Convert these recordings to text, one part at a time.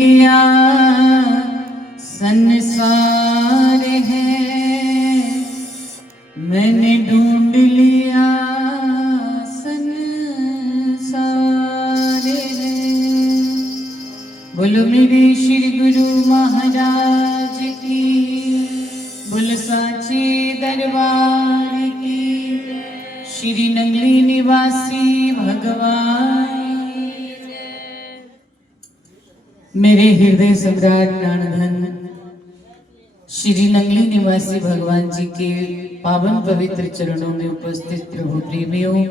किया संसार है, मैंने ढूंढ लिया संसार है। बोलो मेरे श्री गुरु महाराज की, बोलो साचे दरबार की, श्री नंगली निवासी भगवान। मेरे हृदय सम्राट प्राणधन श्री नंगली निवासी भगवान जी के पावन पवित्र चरणों में उपस्थित प्रभु प्रेमियों,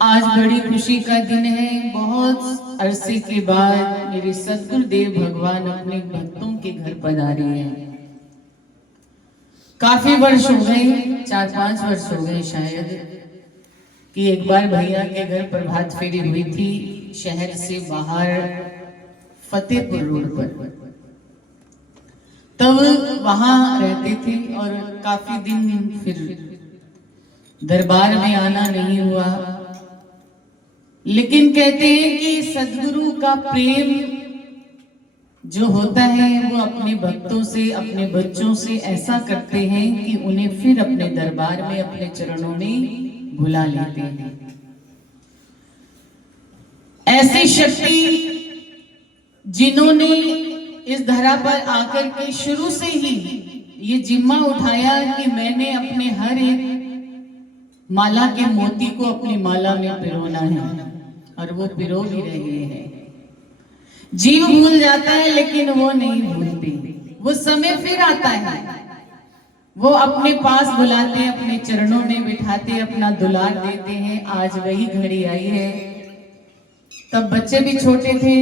आज बड़ी खुशी का दिन है। बहुत अरसे के बाद मेरे सद्गुरुदेव भगवान अपने भक्तों के घर पधारे हैं। काफी वर्ष हो गए, 4-5 वर्ष हो गए शायद, कि एक बार भैया के घर प्रभात फेरी हुई थी शहर से बाहर फतेहपुर रोड पर। तब वहां रहते थे और काफी दिन फिर दरबार में आना नहीं हुआ। लेकिन कहते हैं कि सद्गुरु का प्रेम जो होता है वो अपने भक्तों से, अपने बच्चों से ऐसा करते हैं कि उन्हें फिर अपने दरबार में, अपने चरणों में बुला लेते हैं। ऐसी शक्ति जिन्होंने इस धरा पर आकर के शुरू से ही ये जिम्मा उठाया कि मैंने अपने हर एक माला के मोती को अपनी माला में पिरोना है, और वो पिरो भी रहे हैं। जीव भूल जाता है लेकिन वो नहीं भूलते। वो समय फिर आता है, वो अपने पास बुलाते हैं, अपने चरणों में बिठाते, अपना दुलार देते हैं। आज वही घड़ी आई है। तब बच्चे भी छोटे थे,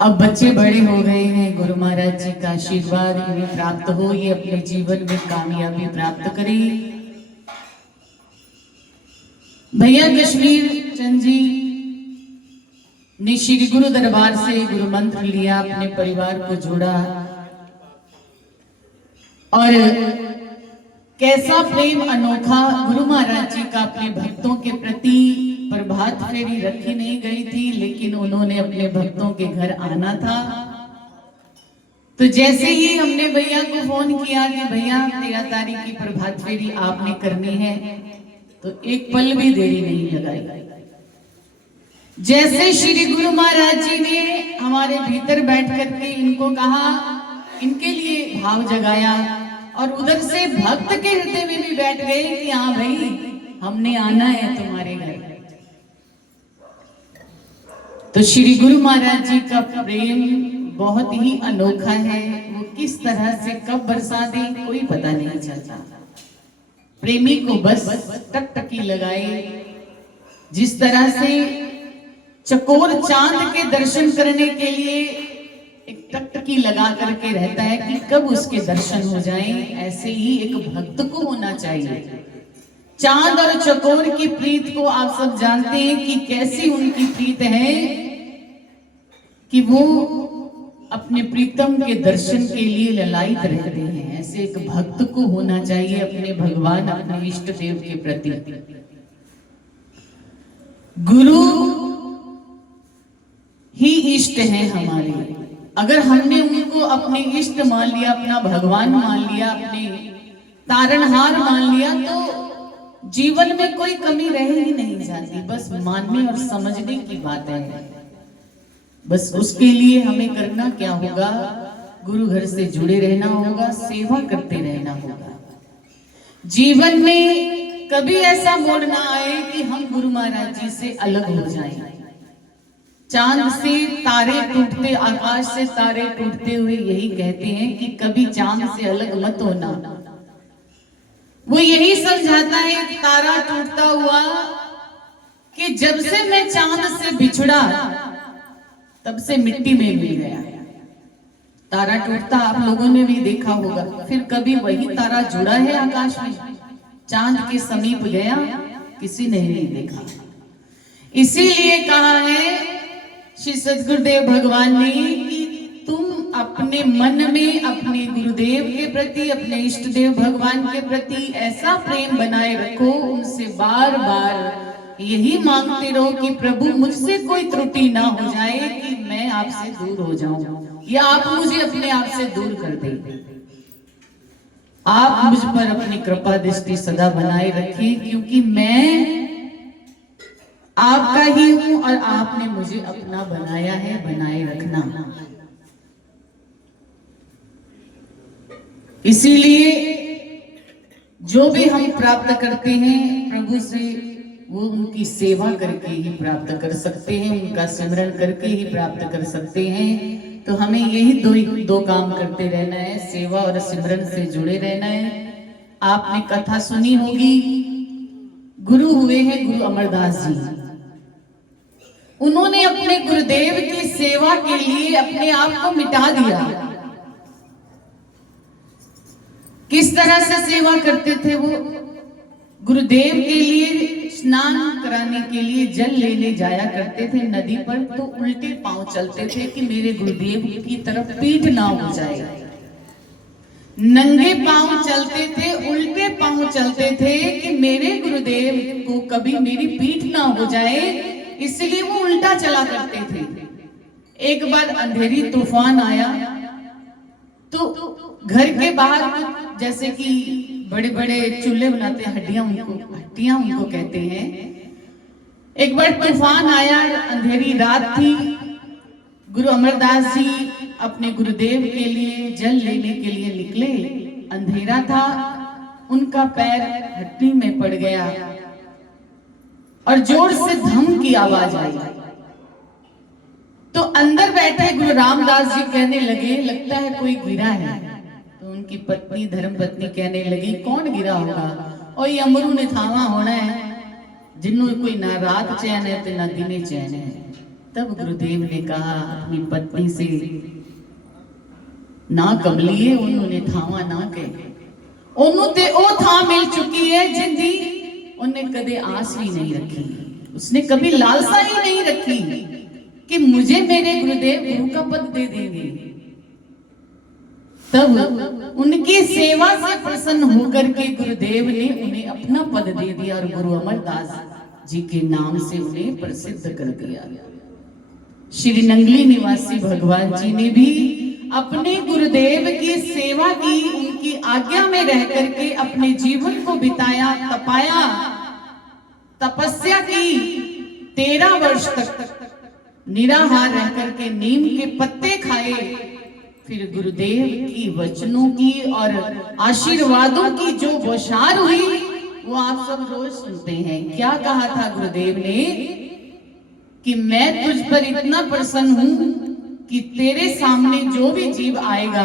अब बच्चे बड़े हो गए हैं। गुरु महाराज जी का आशीर्वाद इन्हें प्राप्त हो, ये अपने जीवन में कामयाबी प्राप्त करें। भैया कश्मीर चंद जी ने श्री गुरु दरबार से गुरु मंत्र लिया, अपने परिवार को जोड़ा, और कैसा प्रेम अनोखा गुरु महाराज जी का अपने भक्तों के प्रति। प्रभात फेरी रखी नहीं गई थी, लेकिन उन्होंने अपने भक्तों के घर आना था। तो जैसे ही हमने भैया को फोन किया कि भैया 13 तारीख की प्रभात फेरी आपने करनी है, तो एक पल भी देरी नहीं लगाई। जैसे श्री गुरु महाराज जी ने हमारे भीतर बैठ करके इनको कहा, इनके लिए भाव जगाया, और उधर से भक्त के हृदय में भी बैठ गए कि हाँ भाई हमने आना है तुम्हारे घर। तो श्री गुरु महाराज जी का प्रेम बहुत ही अनोखा है। वो किस तरह से कब बरसा दे कोई पता नहीं चलता। प्रेमी को बस टकटकी लगाए। जिस तरह से चकोर चांद के दर्शन करने के लिए एक टकटकी लगा करके रहता है कि कब उसके दर्शन हो जाएं, ऐसे ही एक भक्त को होना चाहिए। चांद और चकोर की प्रीत को आप सब जानते हैं कि कैसी उनकी प्रीत है कि वो अपने प्रीतम के दर्शन के लिए ललायित रहते हैं। ऐसे एक भक्त को होना चाहिए अपने भगवान, अपने इष्ट देव के प्रति। गुरु ही इष्ट है हमारे। अगर हमने उनको अपने इष्ट मान लिया, अपना भगवान मान लिया, अपने तारणहार मान लिया, तो जीवन में कोई कमी रह ही नहीं जाती। बस मानने और समझने की बात है। बस उसके लिए हमें करना क्या होगा? गुरु घर से जुड़े रहना होगा, सेवा करते रहना होगा। जीवन में कभी ऐसा मोड़ ना आए कि हम गुरु महाराज जी से अलग हो जाएं। चांद से तारे टूटते, आकाश से तारे टूटते हुए यही कहते हैं कि कभी चांद से अलग मत होना। वो यही समझाता है तारा टूटता हुआ कि जब से मैं चांद से बिछड़ा तब से मिट्टी में मिल गया। तारा टूटता आप लोगों ने भी देखा होगा, फिर कभी वही तारा जुड़ा है आकाश में, चांद के समीप गया, किसी ने नहीं देखा। इसीलिए कहा है श्री सद्गुरुदेव भगवान ने कि तुम अपने मन में अपने गुरुदेव के प्रति, अपने इष्ट देव भगवान के प्रति ऐसा प्रेम बनाए रखो, उनसे बार बार यही मांगते रहो कि प्रभु मुझसे कोई त्रुटि ना हो जाए, आपसे दूर हो जाऊं या आप मुझे अपने आप से दूर कर दें। आप मुझ पर अपनी कृपा दृष्टि सदा बनाए रखें, क्योंकि मैं आपका ही हूं और आपने मुझे अपना बनाया है, बनाए रखना। इसीलिए जो भी हम प्राप्त करते हैं प्रभु से, वो उनकी सेवा करके ही प्राप्त कर सकते हैं, उनका सिमरन करके ही प्राप्त कर सकते हैं। तो हमें यही दो काम करते रहना है, सेवा और सिमरन से जुड़े रहना है। आपने कथा सुनी होगी, गुरु हुए हैं गुरु अमरदास जी। उन्होंने अपने गुरुदेव की सेवा के लिए अपने आप को मिटा दिया। किस तरह से सेवा करते थे वो? गुरुदेव के लिए स्नान कराने के लिए जल लेने जाया करते थे नदी पर, तो उल्टे पांव चलते थे कि मेरे गुरुदेव की तरफ पीठ ना हो जाए। नंगे पांव चलते थे, उल्टे पांव चलते थे कि मेरे गुरुदेव को कभी मेरी पीठ ना हो जाए, इसलिए वो उल्टा चला करते थे। एक बार अंधेरी तूफान आया तो घर के बाहर, जैसे कि बड़े बड़े चूल्हे बनाते हैं, हड्डियां उनको कहते हैं। एक बार तूफान आया, अंधेरी रात थी, गुरु अमरदास जी अपने गुरुदेव के लिए जल लेने के लिए निकले। अंधेरा था, उनका पैर हड्डी में पड़ गया और जोर से धम की आवाज आई। तो अंदर बैठे गुरु रामदास जी कहने लगे, लगता है कोई गिरा है। तो उनकी पत्नी, धर्म पत्नी कहने लगी, कौन गिरा होगा? और ये अमरू ने थावा होना है, जिन्होंने कोई ना रात चैन है तो ना दिने चैन है। तब गुरुदेव ने कहा अपनी पत्नी से, ना कमलिए उन्होंने थावा ना कहे, उन्होंने ओ था मिल चुकी है जिंदी उन्हें कदे आस भी नहीं रखी। उसने कभी लालसा ही नहीं रखी कि मुझे मेरे गुरुदेव गुरु का पद दे देंगे। तब उनकी सेवा से प्रसन्न होकर के गुरुदेव ने उन्हें अपना पद दे दिया और गुरु अमरदास जी के नाम से उन्हें प्रसिद्ध कर दिया। श्री नंगली निवासी भगवान जी ने भी अपने गुरुदेव की सेवा की, उनकी आज्ञा में रह करके अपने जीवन को बिताया, तपाया, तपस्या की। 13 वर्ष तक निराहार रह करके नीम के पत्ते खाए। फिर गुरुदेव की वचनों की और आशीर्वादों की जो बौछार हुई वो आप सब रोज सुनते हैं। क्या कहा था गुरुदेव ने कि मैं तुझ पर इतना प्रसन्न हूं कि तेरे सामने जो भी जीव आएगा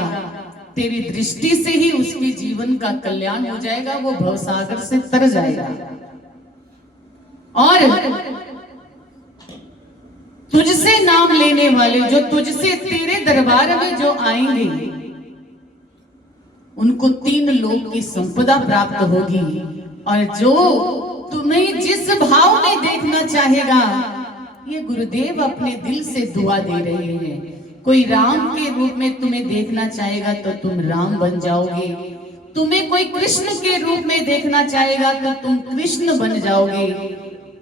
तेरी दृष्टि से ही उसके जीवन का कल्याण हो जाएगा, वो भवसागर से तर जाएगा। और तुझसे नाम लेने वाले, जो तुझसे तेरे दरबार में जो आएंगे, उनको 3 लोक की संपदा प्राप्त होगी। और जो तुम्हें जिस भाव में देखना चाहेगा, ये गुरुदेव अपने दिल से दुआ दे रहे हैं। कोई राम के रूप में तुम्हें देखना चाहेगा तो तुम राम बन जाओगे, तुम्हें कोई कृष्ण के रूप में देखना चाहेगा तो तुम कृष्ण बन जाओगे,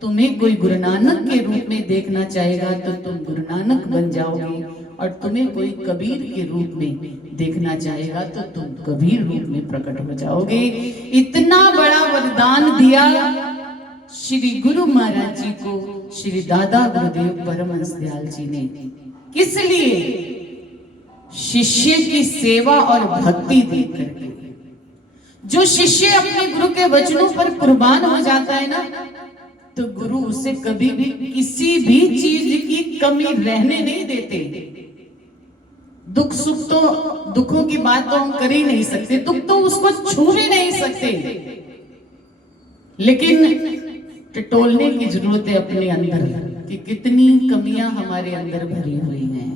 तुम्हें कोई गुरु नानक के रूप में देखना चाहेगा तो तुम गुरु नानक बन जाओगे, और तुम्हें कोई कबीर के रूप में देखना चाहेगा तो तुम कबीर रूप में प्रकट हो जाओगे। इतना बड़ा वरदान दिया श्री गुरु महाराज जी को श्री दादा गुरुदेव परमहंस दयाल जी ने। किस लिए? शिष्य की सेवा और भक्ति देख करके। जो शिष्य अपने गुरु के वचनों पर कुर्बान हो जाता है ना, तो गुरु उसे कभी भी किसी भी चीज की कमी रहने नहीं देते। दुख सुख तो, दुखों की बात तो हम कर ही नहीं सकते, दुख तो उसको छू भी नहीं सकते, लेकिन टटोलने की जरूरत है अपने अंदर कि कितनी कमियां हमारे अंदर भरी हुई हैं।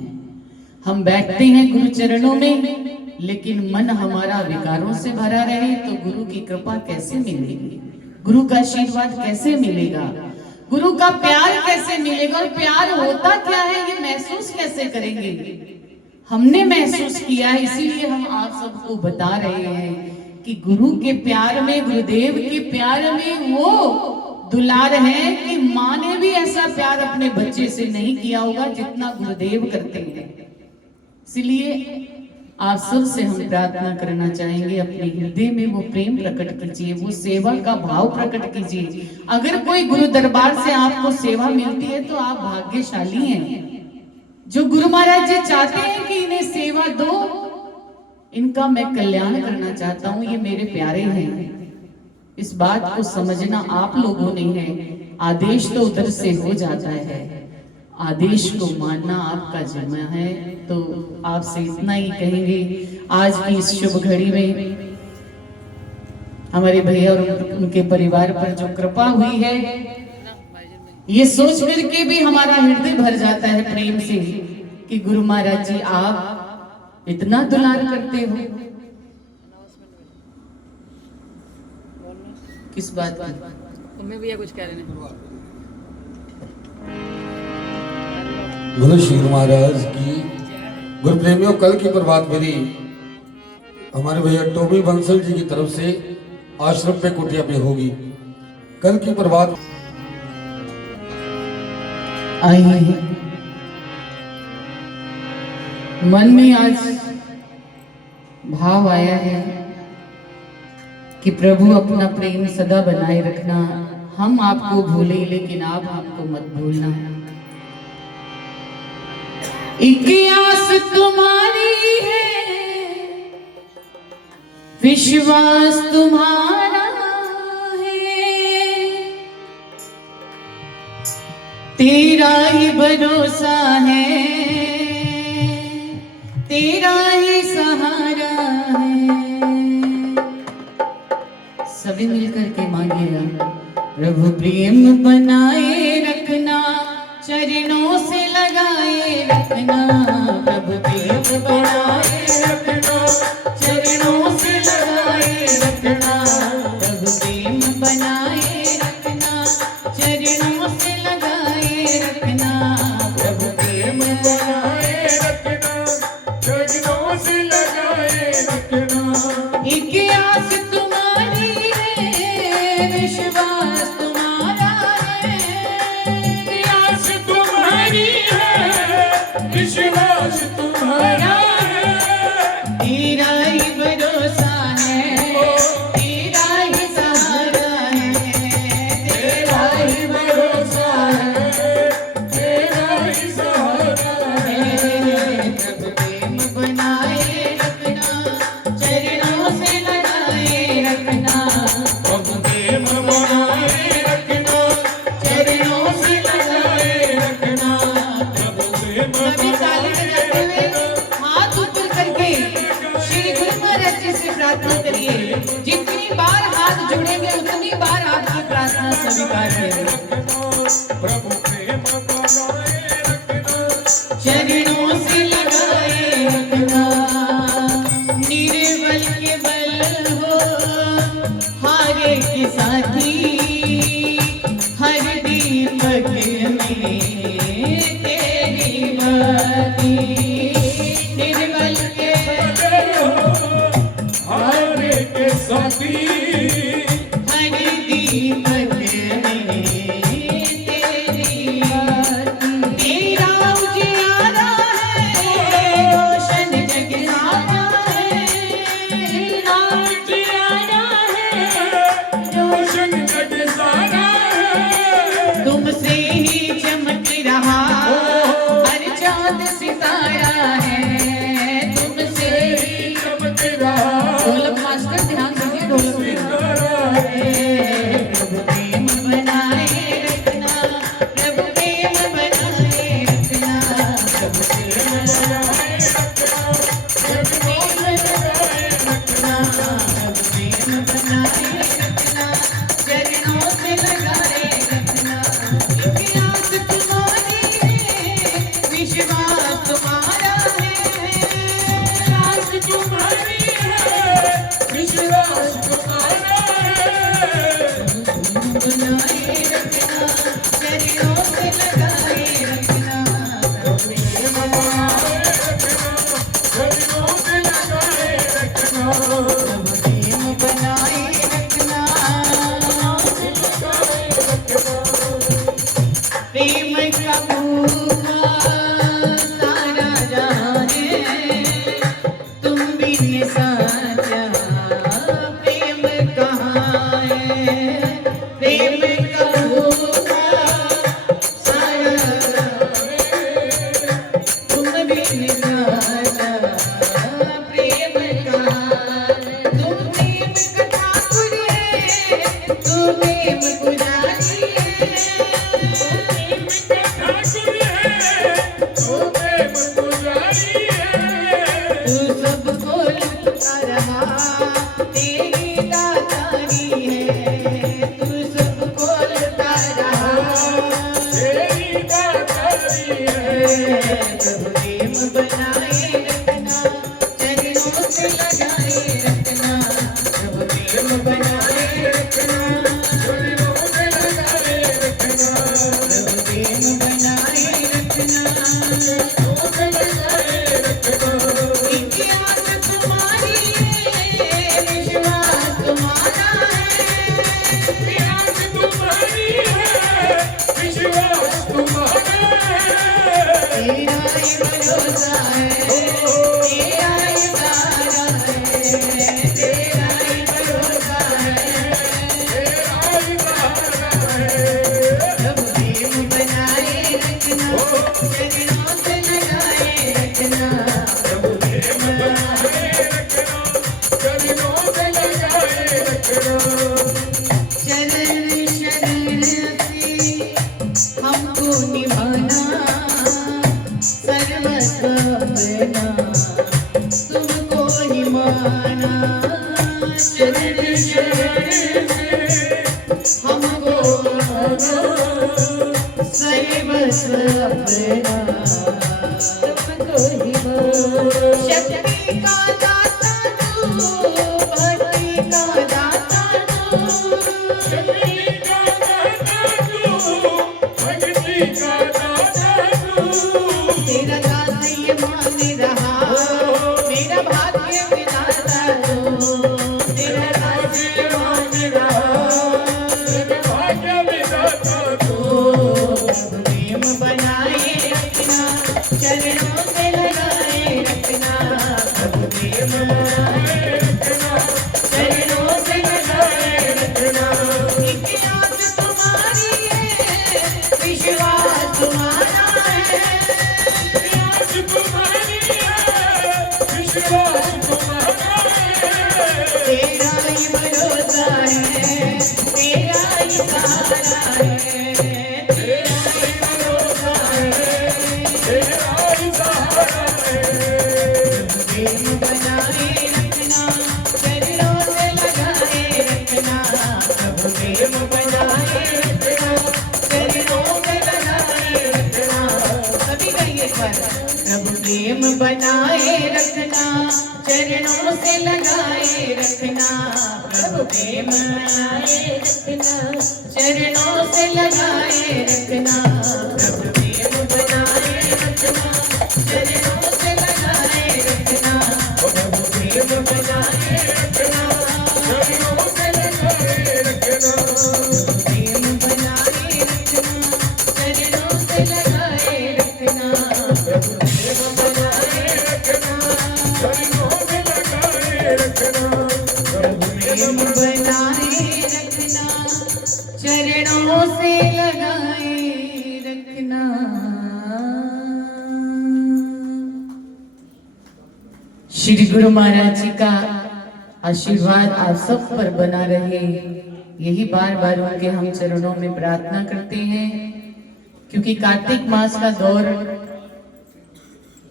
हम बैठते हैं गुरु चरणों में, लेकिन मन हमारा विकारों से भरा रहे तो गुरु की कृपा कैसे मिलेगी? गुरु का आशीर्वाद कैसे मिलेगा? गुरु का प्यार कैसे मिलेगा? और प्यार होता क्या है ये महसूस कैसे करेंगे? हमने महसूस किया, इसीलिए हम आप सबको बता रहे हैं कि गुरु के प्यार में, गुरुदेव के प्यार में वो दुलार है कि माँ ने भी ऐसा प्यार अपने बच्चे से नहीं किया होगा जितना गुरुदेव करते हैं। इसलिए आप सबसे हम प्रार्थना करना चाहेंगे, अपने हृदय में वो प्रेम प्रकट कीजिए, वो सेवा का भाव प्रकट कीजिए। अगर कोई गुरु दरबार से आपको सेवा मिलती है तो आप भाग्यशाली हैं। जो गुरु महाराज जी चाहते हैं कि इन्हें सेवा दो, इनका मैं कल्याण करना चाहता हूं, ये मेरे प्यारे हैं। इस बात को समझना आप लोगों ने है। आदेश तो उधर से हो जाता है, आदेश को मानना आपका जिम्मा है। तो आपसे इतना ही कहेंगे, आज की इस शुभ घड़ी में हमारे भैया और उनके परिवार पर जो कृपा हुई है, ये सोच करके भी हमारा हृदय भर जाता है प्रेम से कि गुरु महाराज जी आप इतना दुलार करते हो। किस बात की? तुम्हें भैया कुछ कह रहे हैं? बोलो श्री महाराज की। गुरु प्रेमियों, कल की प्रभात फेरी हमारे भैया टोमी बंसल जी की तरफ से आश्रम पे कुटिया पे होगी। कल की प्रभात आई है मन में, आज भाव आया है कि प्रभु अपना प्रेम सदा बनाए रखना। हम आपको भूले लेकिन आप हमको मत भूलना। एक आस तुम्हारी है, विश्वास तुम्हारा है, तेरा ही भरोसा है, तेरा ही सहारा है। सभी मिलकर के मांगिएगा, प्रभु प्रेम बनाए रखना, चरणों से लगाए रखना, प्रभु प्रेम बनाए रखना, चरणों से लगाए रखना, प्रभु प्रेम बनाए रखना, चरणों से लगाए रखना, प्रभु प्रेम बनाए रखना, चरणों से लगाए रखना। एक आस तुम्हारी है, विश्वास तुम्हारा है, आस तुम्हारी है, विश्वास तुम्हारा है, तेरा ही भरोसा है, तेरा ही सहारा है, तेरा ही भरोसा है, तेरा ही सहारा है। प्रभु प्रेम बनाए रखना, चरणों से लगाए रखना, प्रभु प्रेम बनाए रखना, चरणों से लगाए रखना, प्रभु प्रेम। सभी ताली बजाते हुए हाथ ऊपर करके श्री गुरु महाराज जी से प्रार्थना करिए। जितनी बार हाथ जुड़ेंगे उतनी बार आपकी प्रार्थना स्वीकार करेंगे। प्रभु प्रेम बनाए रखना, चरणों से लगाए रखना, निर्बल के बल हो, हारे के साथी, हर दीपक में तेरी बाती, निर्बल के बल हो, हारे के साथी, हर दीपक में तेरी बाती, तेरा उजियारा है, रोशन जग सारा है, तेरा उजियारा है, रोशन जग सारा है, तुमसे ही चमक रहा हर चांद सितारा है, तुमसे ही चमक रहा ढोलक मास्टर ध्यान दीजिए, ढोलक पे। प्रभु प्रेम बनाए रखना, प्रभु प्रेम बनाए रखना, प्रभु प्रेम बनाए रखना, प्रभु प्रेम बनाए रखना, प्रभु प्रेम बनाए रखना, चरणों से लगाए रखना। एक आस तुम्हारी है, विश्वास तुम्हारा है, आस तुम्हारी है, विश्वास तुम्हारा है, बनाए रखना, चरणों से लगाए रखना, प्रेम बनाए रखना, चरणों से लगाए रखना, प्रभु प्रेम बनाए रखना, लगाए रखना। प्रभु प्रेम बनाए रखना, चरणों से लगाए रखना, प्रभु प्रेम बनाए रखना, चरणों से लगाए रखना, प्रभु प्रेम बनाए रखना, चरणों से लगाए रखना। इतिहास तुम्हारी है, विश्वास तुम्हारा है, इतिहास तुम्हारी है, विश्वास तुम्हारा है। तेरा ही भरोसा है, तेरा ही सहारा है, तेरा ही भरोसा है, तेरा ही सहारा है। प्रभु प्रेम बनाए रखना, चरणों से लगाए रखना, प्रभु प्रेम बनाए रखना, चरणों से लगाए रखना। चरण शरण से हमको निभाना, सर्वस्व अपना तुमको ही माना, चरण शरण से हमको सर्वस्व अपना तुमको ही माना। शक्ति का दाता तू, भक्ति का दाता तू, शक्ति का दाता तू, भक्ति का दाता तू। तेरा दास ये मान रहा, मेरा भाग्य विधाता तू, तेरा दास ये मान रहा, तेरा भाग्य विधाता तू। प्रभु प्रेम बनाए रखना, चरणों से लगाए रखना, प्रभु प्रेम बनाए रखना, चरणों से लगाए रखना। इतिहास तुम्हारी है, विश्वास तुम्हारा है, इतिहास तुम्हारी है, विश्वास तुम्हारा है। तेरा ही भरोसा है, तेरा ही सहारा है, तेरा ही भरोसा है, तेरा ही सहारा है। प्रेम बनाए रखना, चरणों से लगाए रखना, प्रभु प्रेम बनाए रखना, चरणों से लगाए रखना। सभी कहिए एक बार, प्रभु प्रेम बनाए रखना, चरणों से लगाए रखना, प्रभु प्रेम बनाए रखना, चरणों से लगाए रखना, प्रभु प्रेम बनाए रखना, चरणों से लगाए रखना, प्रभु प्रेम बनाए रखना, चरणों से लगाए रखना। प्रेम बनाए रखना, चरणों से लगाए रखना, प्रभु प्रेम बनाए रखना, चरणों से लगाए रखना। प्रभु प्रेम बनाए रखना, चरणों से लगाए रखना। श्री गुरु महाराज जी का आशीर्वाद आप सब पर बना रहे, यही बार बार उनके हम चरणों में प्रार्थना करते हैं। क्योंकि कार्तिक मास का दौर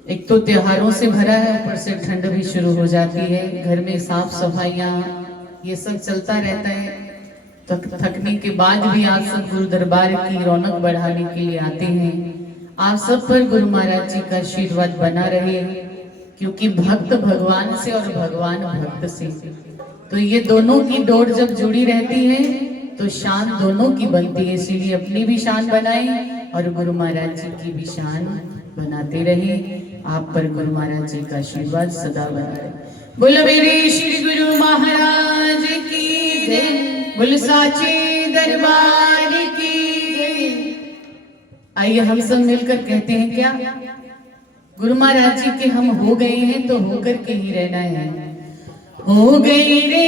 एक तो त्योहारों से भरा है, ऊपर से ठंड भी शुरू हो जाती है, घर में साफ सफाइयाँ ये सब चलता रहता है। तो थकने के बाद भी आप सब गुरु दरबार की रौनक बढ़ाने के लिए आते हैं। आप सब पर गुरु महाराज जी का आशीर्वाद बना रहे, क्योंकि भक्त भगवान से और भगवान भक्त से, तो ये दोनों की डोर जब जुड़ी रहती है तो शान दोनों की बनती है। इसीलिए अपनी भी शान बनाएं और गुरु महाराज जी की भी शान बनाते रहे। आप पर गुरु महाराज जी का आशीर्वाद सदा बना रहे। बोलो मेरे श्री गुरु महाराज की जय, बोलो साचे दरबार की जय। आइए हम सब मिलकर कहते हैं क्या, गुरु महाराज जी के हम हो गए हैं तो होकर के ही रहना है। हो गई रे